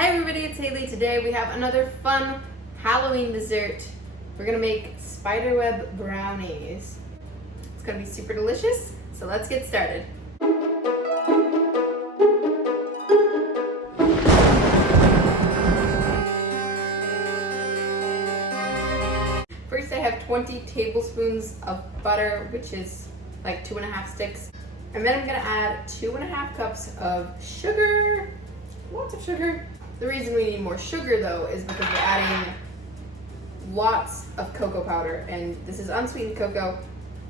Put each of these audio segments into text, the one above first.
Hi everybody, it's Haley. Today we have another fun Halloween dessert. We're gonna make Spiderweb Brownies. It's gonna be super delicious, so let's get started. First I have 20 tablespoons of butter, which is like 2.5 sticks. And then I'm gonna add 2.5 cups of sugar. Lots of sugar. The reason we need more sugar though is because we're adding lots of cocoa powder, and this is unsweetened cocoa.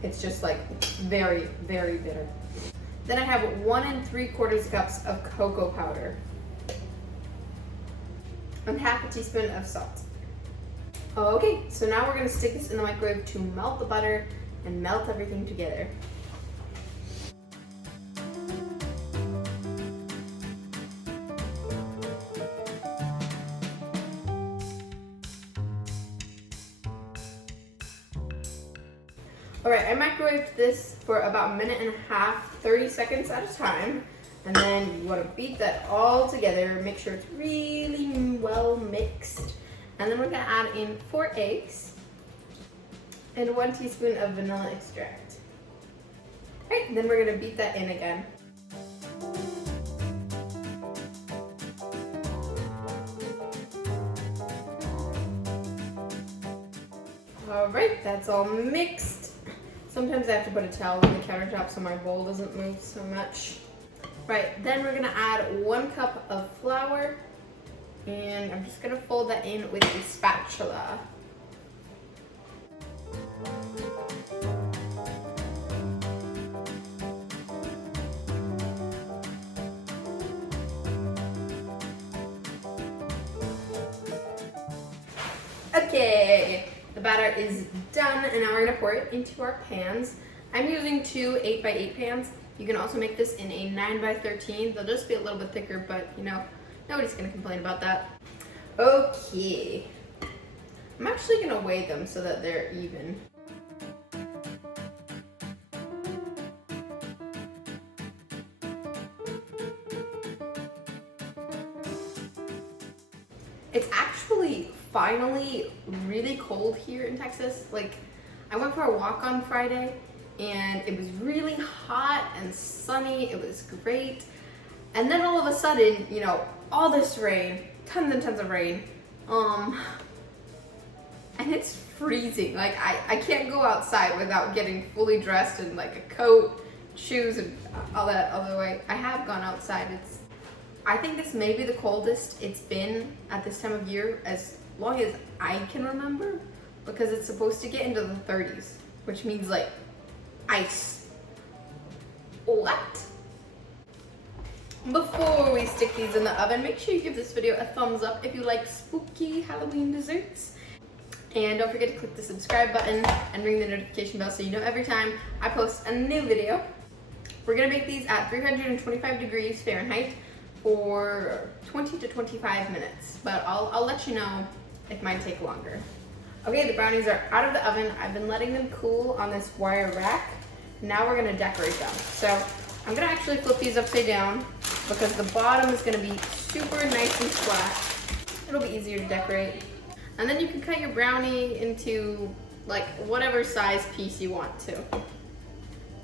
It's just like very, very bitter. Then I have 1 3/4 cups of cocoa powder and half a teaspoon of salt. Okay, so now we're gonna stick this in the microwave to melt the butter and melt everything together. Alright, I microwaved this for about 1.5 minutes, 30 seconds at a time. And then you want to beat that all together, make sure it's really well mixed. And then we're going to add in 4 eggs and 1 teaspoon of vanilla extract. Alright, then we're going to beat that in again. Alright, that's all mixed. Sometimes I have to put a towel on the countertop so my bowl doesn't move so much. Right, then we're gonna add 1 cup of flour, and I'm just gonna fold that in with a spatula. Okay. The batter is done, and now we're gonna pour it into our pans. I'm using 2 8x8 pans. You can also make this in a 9x13. They'll just be a little bit thicker, but you know, nobody's gonna complain about that. Okay. I'm actually gonna weigh them so that they're even. It's actually finally really cold here in Texas. Like, I went for a walk on Friday and it was really hot and sunny. It was great. And then all of a sudden, you know, all this rain, tons and tons of rain. And it's freezing. Like, I can't go outside without getting fully dressed in like a coat, shoes, and all that. Although I have gone outside. I think this may be the coldest it's been at this time of year as long as I can remember, because it's supposed to get into the 30s, which means like ice. What? Before we stick these in the oven, make sure you give this video a thumbs up if you like spooky Halloween desserts. And don't forget to click the subscribe button and ring the notification bell so you know every time I post a new video. We're gonna bake these at 325 degrees Fahrenheit for 20 to 25 minutes, but I'll let you know if mine take longer. Okay, the brownies are out of the oven. I've been letting them cool on this wire rack. Now we're gonna decorate them. So I'm gonna actually flip these upside down because the bottom is gonna be super nice and flat. It'll be easier to decorate. And then you can cut your brownie into like whatever size piece you want to.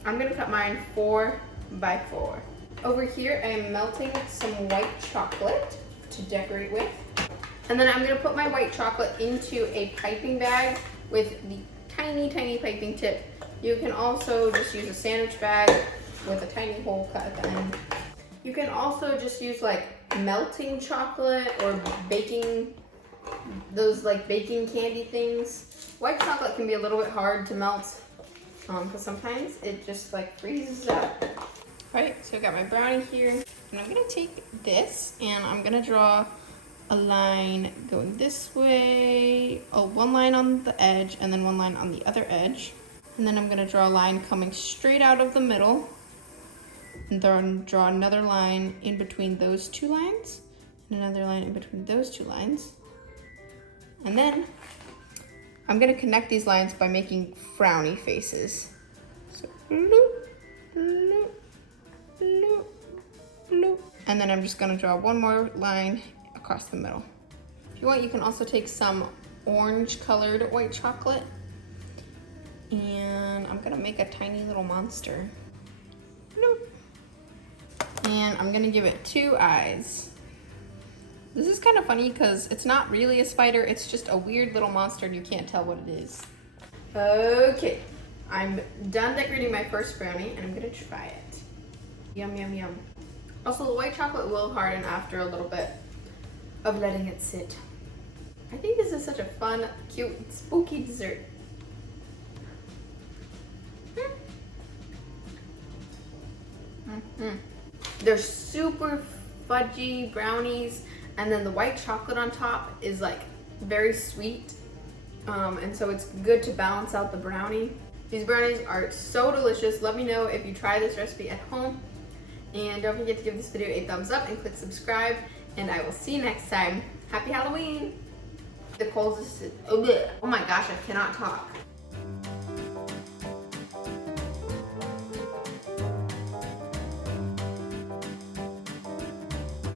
I'm gonna cut mine 4 by 4. Over here, I am melting some white chocolate to decorate with. And then I'm gonna put my white chocolate into a piping bag with the tiny, tiny piping tip. You can also just use a sandwich bag with a tiny hole cut at the end. You can also just use like melting chocolate or baking, those like baking candy things. White chocolate can be a little bit hard to melt because sometimes it just like freezes up. Right, so I've got my brownie here, and I'm gonna take this and I'm gonna draw a line going this way. Oh, 1 line on the edge and then 1 line on the other edge. And then I'm gonna draw a line coming straight out of the middle, and then draw another line in between those 2 lines, and another line in between those 2 lines. And then I'm gonna connect these lines by making frowny faces. So, loop, loop, loop, loop. And then I'm just gonna draw 1 more line across the middle. If you want, you can also take some orange colored white chocolate, and I'm gonna make a tiny little monster. Bloop. And I'm gonna give it 2 eyes. This is kind of funny because it's not really a spider, it's just a weird little monster and you can't tell what it is. Okay, I'm done decorating my first brownie and I'm gonna try it. Yum, yum, yum. Also, the white chocolate will harden after a little bit of letting it sit. I think this is such a fun, cute, spooky dessert. They're super fudgy brownies, and then the white chocolate on top is like very sweet, and so it's good to balance out the brownie. These brownies are so delicious. Let me know if you try this recipe at home, and don't forget to give this video a thumbs up and click subscribe, and I will see you next time. Happy Halloween! The coals is, oh my gosh, I cannot talk.